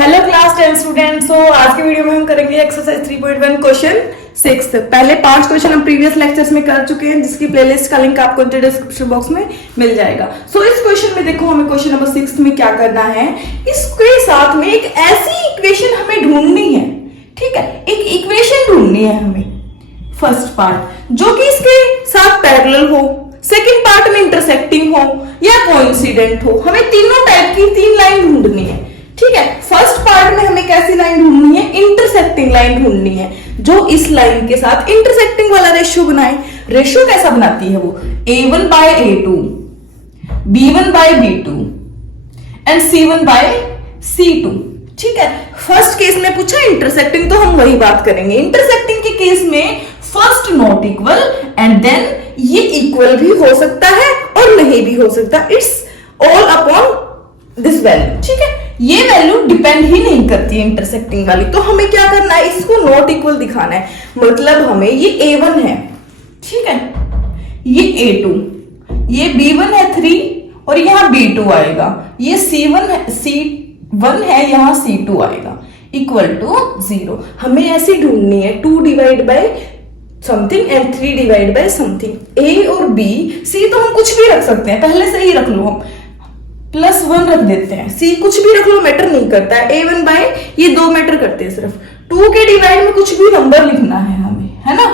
Hello class 10 student. सो आज के video में हम करेंगे एक्सरसाइज 3.1 क्वेश्चन 6। पहले 5 क्वेश्चन हम प्रीवियस लेक्चर्स में कर चुके हैं, जिसकी प्लेलिस्ट का लिंक आपको डिस्क्रिप्शन बॉक्स में मिल जाएगा। सो इस क्वेश्चन में देखो, हमें क्वेश्चन नंबर 6 में क्या करना है। इसके साथ में एक ऐसी इक्वेशन हमें ढूंढनी है, ठीक है, एक इक्वेशन ढूंढनी है हमें। फर्स्ट पार्ट जो कि इसके साथ पैरेलल हो, सेकंड पार्ट में इंटरसेक्टिंग हो या कोइंसिडेंट हो। हमें तीनों टाइप की 3 लाइन ढूंढनी है, ठीक है। फर्स्ट पार्ट में हमें कैसी लाइन ढूंढनी है, इंटरसेक्टिंग लाइन ढूंढनी है, जो इस लाइन के साथ इंटरसेक्टिंग वाला रेशियो बनाए। रेशियो कैसा बनाती है वो, A1 by A2, B1 by B2 and C1 by C2, ठीक है। फर्स्ट केस में पूछा इंटरसेक्टिंग, तो हम वही बात करेंगे। इंटरसेक्टिंग के केस में first not equal and then ये इक्वल भी हो सकता है और नहीं भी हो सकता। It's all upon this value, ठीक है। ये वैल्यू डिपेंड ही नहीं करती है इंटरसेक्टिंग वाली। तो हमें क्या करना है, इसको नॉट इक्वल दिखाना है। मतलब हमें ये A1 है, ठीक है, ये A2, ये B1 है 3 और यहां B2 आएगा, ये C1 है, यहां C2 आएगा, इक्वल टू 0। हमें ऐसी ढूंढनी है 2 divide by something and 3 divide by something. A और B, C तो हम कुछ भी रख सकते हैं, पहले से ही रख लो, हम +1 रख देते हैं। C कुछ भी रख लो, मैटर नहीं करता है। A1 बाय ये 2 मैटर करते हैं सिर्फ। 2 के डिवाइड में कुछ भी नंबर लिखना है हमें, है ना,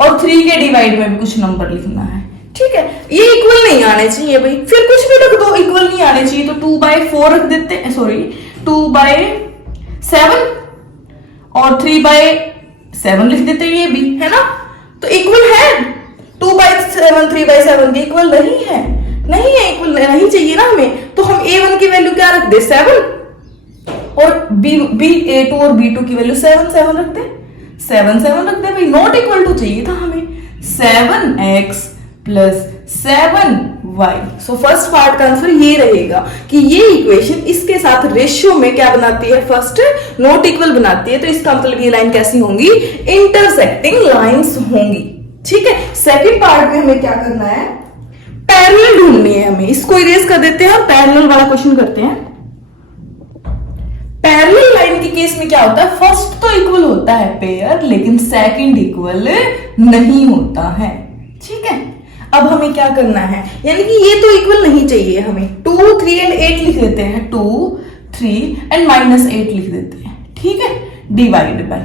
और 3 के डिवाइड में भी कुछ नंबर लिखना है, ठीक है। ये इक्वल नहीं आने चाहिए भाई, फिर कुछ भी रख दो, इक्वल नहीं आने चाहिए। तो 2/4 रख देते हैं, सॉरी 2/7 और 3/7 लिख देते हैं, ये भी है ना। तो इक्वल है, 2/7 3/7 के इक्वल नहीं है, नहीं है, इक्वल नहीं चाहिए ना हमें। तो हम A1 की वैल्यू क्या रख दे, 7, और A2 और B2 की वैल्यू 7 रख दे, 7 रख दे भाई। नॉट इक्वल टू चाहिए था हमें 7x + 7y। So first part का आंसर ये रहेगा कि ये इक्वेशन इसके साथ रेशियो में क्या बनाती है, फर्स्ट नॉट इक्वल बनाती है। तो इसका मतलब ये लाइन कैसी होंगी, इंटरसेक्टिंग लाइंस होंगी, ठीक है। सेकंड पार्ट में हमें क्या करना है, पैरेलल ढूंढनी है हमें। इसको इरेज कर देते हैं और पैरेलल वाला क्वेश्चन करते हैं। पैरेलल लाइन के केस में क्या होता है, फर्स्ट तो इक्वल होता है पेयर, लेकिन सेकंड इक्वल नहीं होता है, ठीक है। अब हमें क्या करना है, यानी कि ये तो इक्वल नहीं चाहिए हमें। 2 3 एंड 8 लिख देते हैं, 2 3 एंड -8 लिख देते हैं, ठीक है, डिवाइड बाय,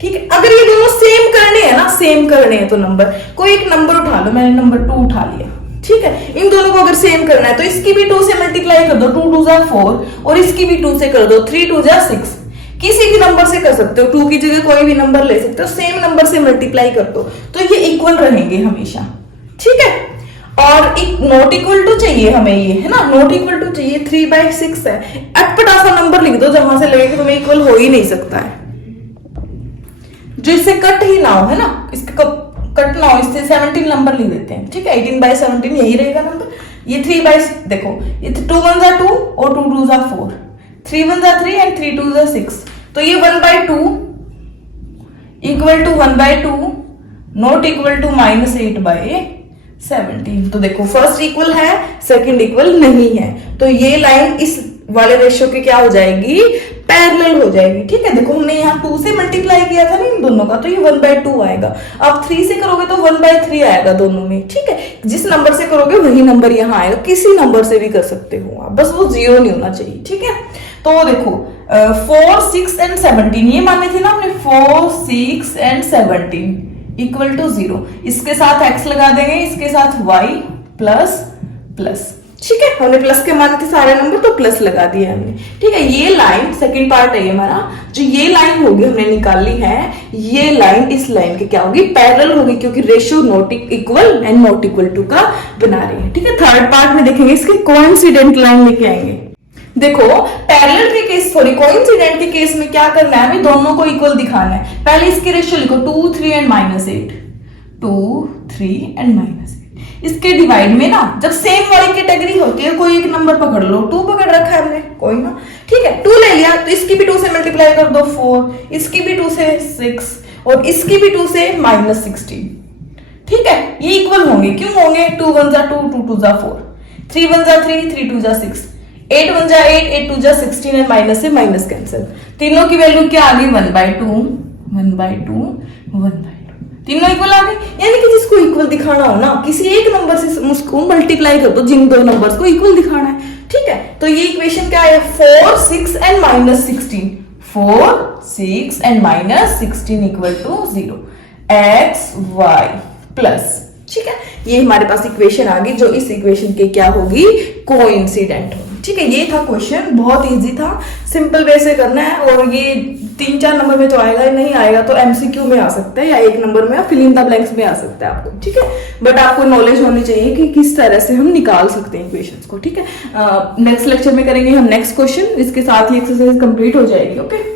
ठीक है। अगर ये दोनों सेम करने हैं ना, सेम करने हैं, तो नंबर कोई एक नंबर उठा लो, मैंने नंबर 2 उठा लिया, ठीक है। इन दोनों को अगर सेम करना है तो इसकी भी 2 से मल्टीप्लाई कर दो, 2 2 जा 4, और इसकी भी 2 से कर दो, 3 2 जा 6। किसी भी नंबर से कर सकते हो, 2 की जगह कोई भी नंबर ले सकते हो, सेम नंबर से मल्टीप्लाई कर दो, तो ये इक्वल रहेंगे हमेशा, ठीक है। और एक नॉट इक्वल टू चाहिए हमें, ये है ना, नॉट इक्वल टू चाहिए। 3/6 है, अटपटा सा नंबर लिख दो जहां से लगे कि तुम्हें इक्वल हो ही नहीं सकता है, जो इससे कट ही ना हो, है ना, इसका कट ना हो, इससे 17 नंबर लिख देते हैं, ठीक है। 18/17 यही रहेगा नंबर। ये 3 देखो, ये 2 1 जा 2 और 2 2 जा 4, 3 1 जा 3 एंड 3 2 जा 6। तो ये 1/2 equal to 1/2 not equal to -8/17। तो देखो फर्स्ट इक्वल है, सेकंड इक्वल नहीं है, तो ये लाइन इस वाले रेशियो के क्या हो जाएगी, पैरेलल हो जाएगी, ठीक है। देखो हमने यहाँ 2 से मल्टीप्लाई किया था ना इन दोनों का, तो ये 1/2 आएगा। अब 3 से करोगे तो 1/3 आएगा दोनों में, ठीक है। जिस नंबर से करोगे वही नंबर यहाँ आएगा, किसी नंबर से भी कर सकते हो आप, बस वो 0 नहीं होना चाहिए, ठीक है। तो देखो 4 6 एंड 17 ये माने थे ना हमने, 4 6 एंड 17 इक्वल टू 0। इसके साथ x लगा देंगे, इसके साथ y प्लस, ठीक है। हमने प्लस के माने थे सारे नंबर, तो प्लस लगा दिया हमने, ठीक है। ये लाइन सेकंड पार्ट है ये हमारा, जो ये लाइन होगी हमने निकाली है, ये लाइन इस लाइन के क्या होगी, पैरेलल होगी, क्योंकि ratio not equal and not equal to का बना रही है, ठीक है। थर्ड पार्ट में देखेंगे इसके कोइंसिडेंट लाइन लेके आएंगे। देखो पैरेलल के केस, सॉरी कोइंसिडेंट के केस में क्या करना है, हमें दोनों को इक्वल दिखाना है। पहले इसकी रेशियो लिखो 2 3 एंड -8, 2 3 एंड -8। इसके डिवाइड में ना, जब सेम वाली कैटेगरी होती है, कोई एक नंबर पकड़ लो, 2 पकड़ रखा है हमने, कोई ना, ठीक है। 2 ले लिया तो इसकी भी 2 से मल्टीप्लाई कर दो 4, इसकी भी 2 से 6 और इसकी भी 2 से -16, ठीक है। ये इक्वल होंगे, क्यों होंगे, 2 1 जा 2 2 2 जा 4, 3 1 जा 3 3 2 जा 6। 8 1 जा 8, 8 2 जा 16 एंड माइनस से माइनस कैंसिल। तीनों की वैल्यू क्या आ गई 1/2, 1/2, 1/2, तीनों इक्वल आ गए। यानी कि जिसको इक्वल दिखाना हो ना, किसी एक नंबर से उसको मल्टीप्लाई कर दो, जिन दो नंबर्स को इक्वल दिखाना है, ठीक है। तो ये इक्वेशन क्या है, 4 6 and minus 16, 4 6 and minus 16 equal to 0, x y plus, ठीक है। ये हमारे पास इक्वेशन आ गई जो इस इक्वेशन के क्या होगी, कोइंसिडेंट होगी, ठीक है। ये था क्वेश्चन, बहुत इजी था, सिंपल वे से करना है। और ये 3-4 नंबर में तो आएगा ही, नहीं आएगा तो एमसीक्यू में आ सकता है, या एक नंबर में, या फिल इन द ब्लैंक्स में आ सकता है आपको, ठीक है। बट आपको नॉलेज होनी चाहिए कि किस तरह से हम निकाल सकते हैं इक्वेशंस को, ठीक है। नेक्स्ट लेक्चर में करेंगे हम नेक्स्ट क्वेश्चन, इसके साथ ही एक्सरसाइज कंप्लीट हो जाएगी, ओके।